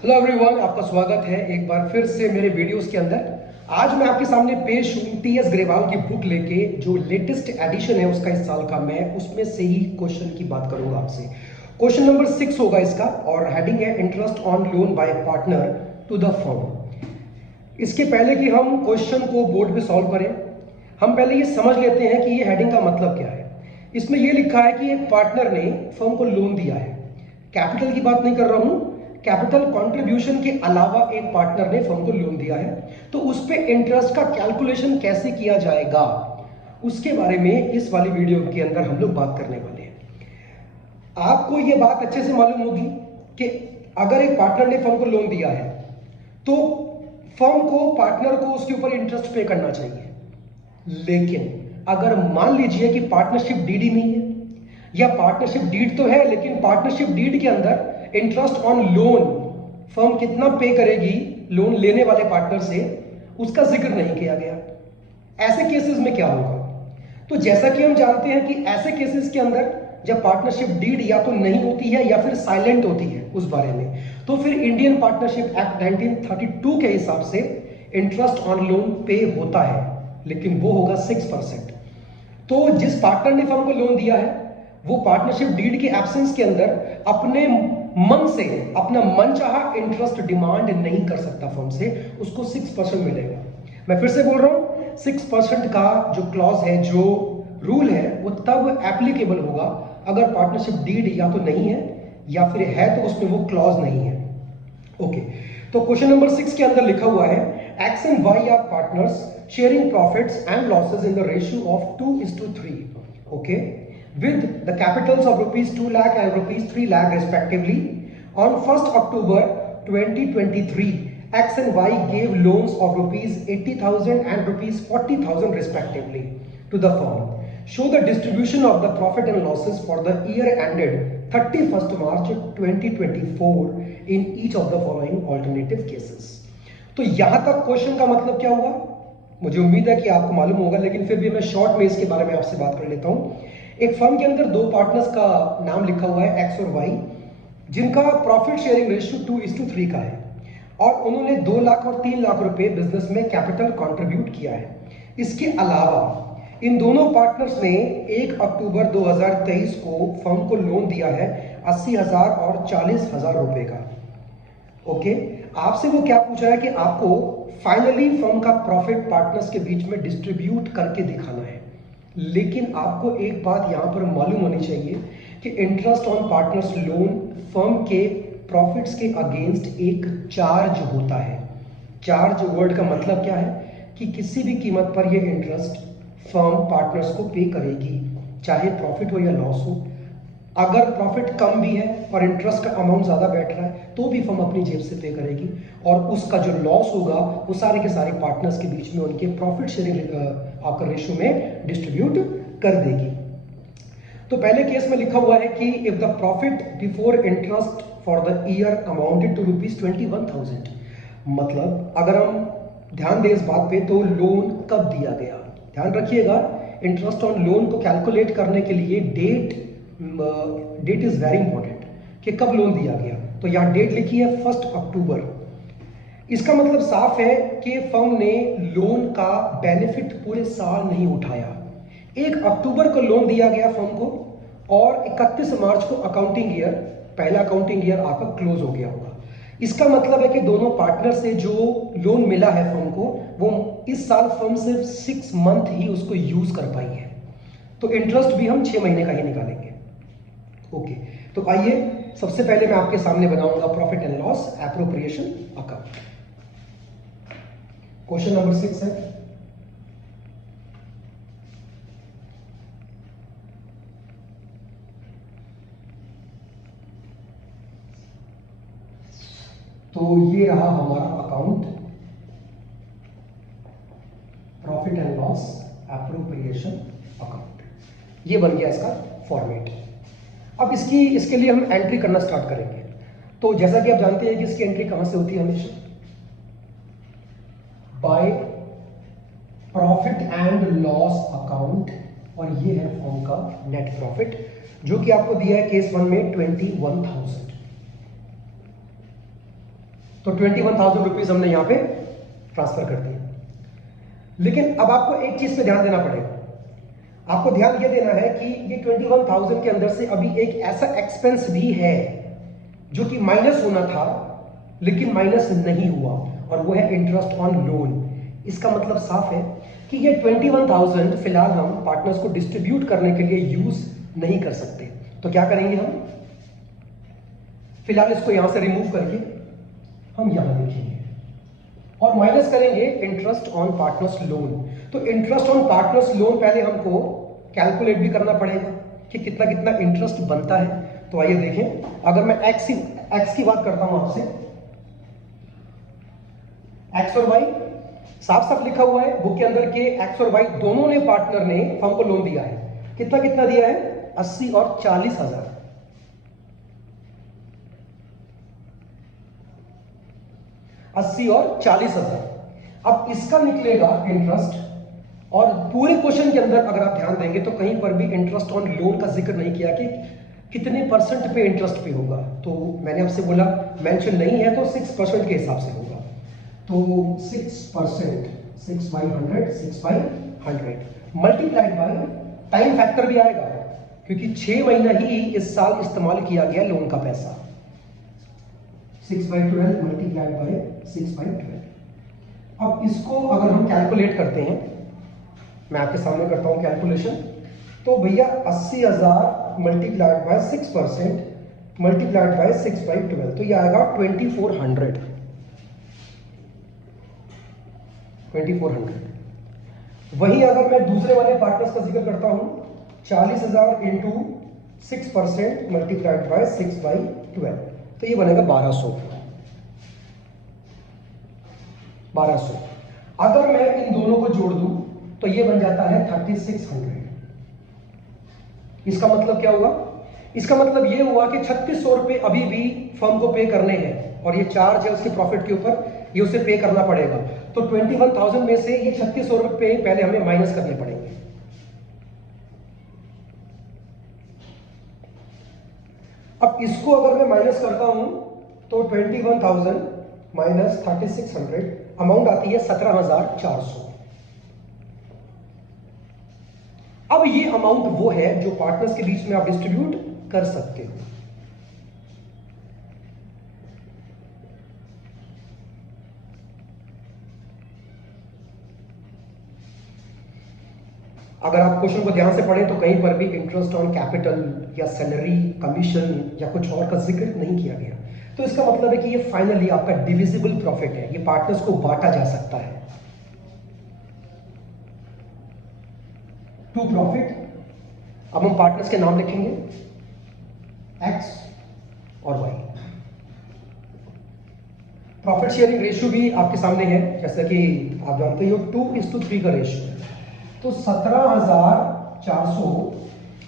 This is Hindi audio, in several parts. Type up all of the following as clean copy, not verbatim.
हेलो एवरीवन, आपका स्वागत है एक बार फिर से मेरे वीडियोस के अंदर। आज मैं आपके सामने पेश हूँ टी एस ग्रेवाल की बुक लेके, जो लेटेस्ट एडिशन है उसका इस साल का। मैं उसमें से ही क्वेश्चन की बात करूंगा आपसे। क्वेश्चन नंबर 6 होगा इसका, और हेडिंग है interest on loan by partner to the firm. इसके पहले कि हम क्वेश्चन को बोर्ड पे सॉल्व करें, हम पहले ये समझ लेते हैं कि ये हेडिंग का मतलब क्या है। इसमें ये लिखा है कि एक पार्टनर ने फर्म को लोन दिया है। कैपिटल की बात नहीं कर रहा हूं, कैपिटल कंट्रीब्यूशन के अलावा एक पार्टनर ने फर्म को लोन दिया है, तो उस पे इंटरेस्ट का कैलकुलेशन कैसे किया जाएगा उसके बारे में इस वाली वीडियो के अंदर हम लोग बात करने वाले हैं। आपको यह बात अच्छे से मालूम होगी कि अगर एक पार्टनर ने फर्म को लोन दिया है तो फर्म को, पार्टनर को उसके ऊपर इंटरेस्ट पे करना चाहिए। लेकिन अगर मान लीजिए कि पार्टनरशिप डीड ही नहीं है, या पार्टनरशिप डीड तो है लेकिन पार्टनरशिप डीड के अंदर इंटरेस्ट ऑन लोन फर्म कितना पे करेगी लोन लेने वाले पार्टनर से, उसका जिक्र नहीं किया गया। ऐसे केसेस में क्या होगा? तो जैसा कि हम जानते हैं कि ऐसे केसेस के अंदर जब पार्टनरशिप डीड या तो नहीं होती है या फिर साइलेंट होती है उस बारे में, तो फिर इंडियन पार्टनरशिप एक्ट 1932 के हिसाब से इंटरेस्ट ऑन लोन पे होता है, लेकिन वो होगा 6%। तो जिस पार्टनर ने फर्म को लोन दिया है वो पार्टनरशिप डीड के एब्सेंस के अंदर अपने मन से अपना मनचाहा इंटरेस्ट डिमांड नहीं कर सकता फर्म से, उसको 6% मिलेगा। मैं फिर से बोल रहा हूं, 6% का जो क्लॉज है, जो रूल है, वो तब एप्लीकेबल होगा अगर पार्टनरशिप डीड या तो नहीं है या फिर है तो उसमें वो क्लॉज नहीं है। ओके, तो क्वेश्चन नंबर 6 के अंदर लिखा हुआ है X and Y are partners sharing profits and losses in the ratio of 2:3, okay, with the capitals of rupees 2 lakh and rupees 3 lakh respectively. On 1st October 2023, X and Y gave loans of rupees 80,000 and rupees 40,000 respectively to the firm. Show the distribution of the profit and losses for the year ended 31st March 2024 in each of the following alternative cases. तो यहां तक क्वेश्चन का मतलब क्या हुआ मुझे उम्मीद है कि आपको मालूम होगा, लेकिन फिर भी मैं शॉर्ट में इसके बारे में आपसे बात कर लेता हूं। एक फर्म के अंदर दो पार्टनर्स का नाम लिखा हुआ है एक्स और वाई, जिनका प्रॉफिट शेयरिंग रेशियो 2:3 का है, और उन्होंने 2 लाख और 3 लाख रुपए बिजनेस में कैपिटल कंट्रीब्यूट किया है। इसके अलावा इन दोनों पार्टनर्स ने 1 अक्टूबर 2023 को फर्म को लोन दिया है 80,000 और 40,000 रुपए का। ओके, आपसे वो क्या पूछा है कि आपको फाइनली फर्म का प्रॉफिट पार्टनर्स के बीच में डिस्ट्रीब्यूट करके दिखाना है। लेकिन आपको एक बात यहां पर मालूम होनी चाहिए कि interest on partners loan firm के प्रॉफिट्स के अगेंस्ट एक चार्ज होता है। चार्ज वर्ड का मतलब क्या है कि किसी भी कीमत पर यह इंटरेस्ट फर्म पार्टनर्स को पे करेगी, चाहे प्रॉफिट हो या लॉस हो। अगर प्रॉफिट कम भी है और इंटरेस्ट का अमाउंट ज्यादा बैठ रहा है तो भी फर्म अपनी जेब से पे करेगी, और उसका जो लॉस होगा वो सारे के सारे पार्टनर्स के बीच में उनके प्रॉफिट शेयरिंग आपका रेशियो में डिस्ट्रीब्यूट कर देगी। तो पहले केस में लिखा हुआ है कि if the profit before interest for the year amounted to ₹21,000, मतलब अगर हम ध्यान दें इस बात पे तो लोन कब दिया गया, ध्यान रखिएगा, इंटरेस्ट ऑन लोन को कैलकुलेट करने के लिए डेट इज वेरी इंपॉर्टेंट कि कब लोन दिया गया। तो यहां डेट लिखी है 1 अक्टूबर। इसका मतलब साफ है कि फर्म ने लोन का बेनिफिट पूरे साल नहीं उठाया। 1 अक्टूबर को लोन दिया गया फर्म को, और 31 मार्च को अकाउंटिंग ईयर, पहला अकाउंटिंग ईयर आपका क्लोज हो गया होगा। इसका मतलब है कि दोनों पार्टनर से जो लोन मिला है फर्म को, वो इस साल फर्म सिर्फ 6 मंथ ही उसको यूज कर पाई है, तो इंटरेस्ट भी हम 6 महीने का ही निकालेंगे। ओके, तो आइए सबसे पहले मैं आपके सामने बनाऊंगा profit and loss appropriation account. Question number 6 है, तो ये रहा हमारा account, profit and loss appropriation account. ये बन गया इसका फॉर्मेट। अब इसके लिए हम एंट्री करना स्टार्ट करेंगे। तो जैसा कि आप जानते हैं कि इसकी एंट्री कहां से होती है, हमेशा by profit and loss account, और ये है फर्म का नेट प्रॉफिट, जो कि आपको दिया है केस 1 में 21,000। तो 21,000 रुपीज हमने यहाँ पे ट्रांसफर कर दिया। लेकिन अब आपको एक चीज पे ध्यान देना पड़ेगा। आपको ध्यान ये देना है कि ये 21,000 के अंदर से अभी एक ऐसा एक्सपेंस भी है जो कि माइनस होना था लेकिन माइनस नहीं हुआ, और वो है इंटरेस्ट ऑन लोन। इसका मतलब साफ है कि ये 21,000 फिलहाल हम पार्टनर्स को डिस्ट्रीब्यूट करने के लिए यूज नहीं कर सकते। तो क्या करेंगे हम, फिलहाल इसको यहां से रिमूव करके हम यहां लिखेंगे और माइनस करेंगे इंटरेस्ट ऑन पार्टनर्स लोन। तो इंटरेस्ट ऑन पार्टनर्स लोन पहले हमको कैलकुलेट भी करना पड़ेगा कि कितना कितना इंटरेस्ट बनता है। तो आइए देखें, अगर मैं एक्स की बात करता हूं आपसे, एक्स और वाई साफ साफ लिखा हुआ है बुक के अंदर के एक्स और वाई दोनों ने पार्टनर ने फर्म को लोन दिया है। कितना कितना दिया है, 80 और 40,000। 80 और 40,000। अब इसका निकलेगा इंटरेस्ट, और पूरे क्वेश्चन के अंदर अगर आप ध्यान देंगे तो कहीं पर भी इंटरेस्ट ऑन लोन का जिक्र नहीं किया कि कितने परसेंट पे इंटरेस्ट पे होगा। तो मैंने आपसे बोला मेंशन नहीं है तो 6% के हिसाब से होगा। तो 6%, 6/100 मल्टीप्लाइड बाय टाइम फैक्टर भी आएगा क्योंकि 6 महीना ही इस साल इस्तेमाल किया गया लोन का पैसा। 6/12 मल्टीप्लाइड बाय 6/12। अब इसको अगर हम कैलकुलेट करते हैं, मैं आपके सामने करता हूं कैलकुलेशन, तो भैया 80,000 मल्टीप्लाइड बाय 6% मल्टीप्लाइड बाय 6/12, तो ये आएगा 2400। 2400। वहीं अगर मैं दूसरे वाले पार्टनर्स का जिक्र करता हूं, 40,000 इंटू 6% मल्टीप्लाइड बाय 6/12, तो ये बनेगा 1200। अगर मैं इन दोनों को जोड़ दूं तो ये बन जाता है 3600। इसका मतलब क्या हुआ, इसका मतलब ये हुआ कि 3600 रुपए अभी भी फर्म को पे करने हैं, और ये चार्ज है उसके प्रॉफिट के ऊपर, ये उसे पे करना पड़ेगा। तो 21,000 में से ये 3600 रुपए पहले हमें माइनस करने पड़ेंगे। अब इसको अगर मैं माइनस करता हूं तो 21,000 माइनस 3600 अमाउंट आती है 17,400। अब ये अमाउंट वो है जो पार्टनर्स के बीच में आप डिस्ट्रीब्यूट कर सकते हो। अगर आप क्वेश्चन को ध्यान से पढ़ें तो कहीं पर भी इंटरेस्ट ऑन कैपिटल या सैलरी, कमीशन या कुछ और का जिक्र नहीं किया गया। तो इसका मतलब है कि ये फाइनली आपका डिविजिबल प्रॉफिट है, ये पार्टनर्स को बांटा जा सकता है। टू प्रॉफिट, अब हम पार्टनर्स के नाम लिखेंगे एक्स और वाई। प्रॉफिट शेयरिंग रेशियो भी आपके सामने है, जैसा कि आप जानते हो 2:3 का रेशियो है। तो 17,400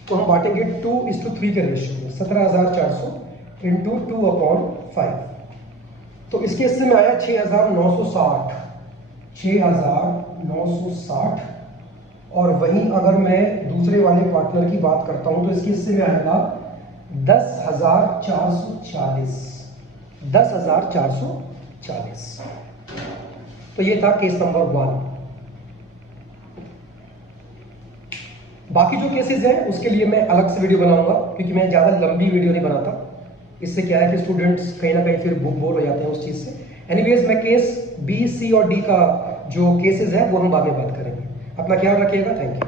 को हम बांटेंगे 2:3 के रेशियो में। 17,400 इंटू 2/5, तो इसके हिस्से में आया 6,960। 6,960। और वहीं अगर मैं दूसरे वाले पार्टनर की बात करता हूं तो इसके हिस्से में आएगा 10,440। 10,440। तो ये था केस नंबर 1। बाकी जो केसेस हैं उसके लिए मैं अलग से वीडियो बनाऊंगा, क्योंकि मैं ज्यादा लंबी वीडियो नहीं बनाता। इससे क्या है कि स्टूडेंट्स कहीं ना कहीं फिर बोर हो जाते हैं उस चीज से। एनीवेज, मैं केस बी, सी और डी का जो केसेस है वो हम बाद में बात करेंगे। अपना ख्याल रखिएगा। Thank you.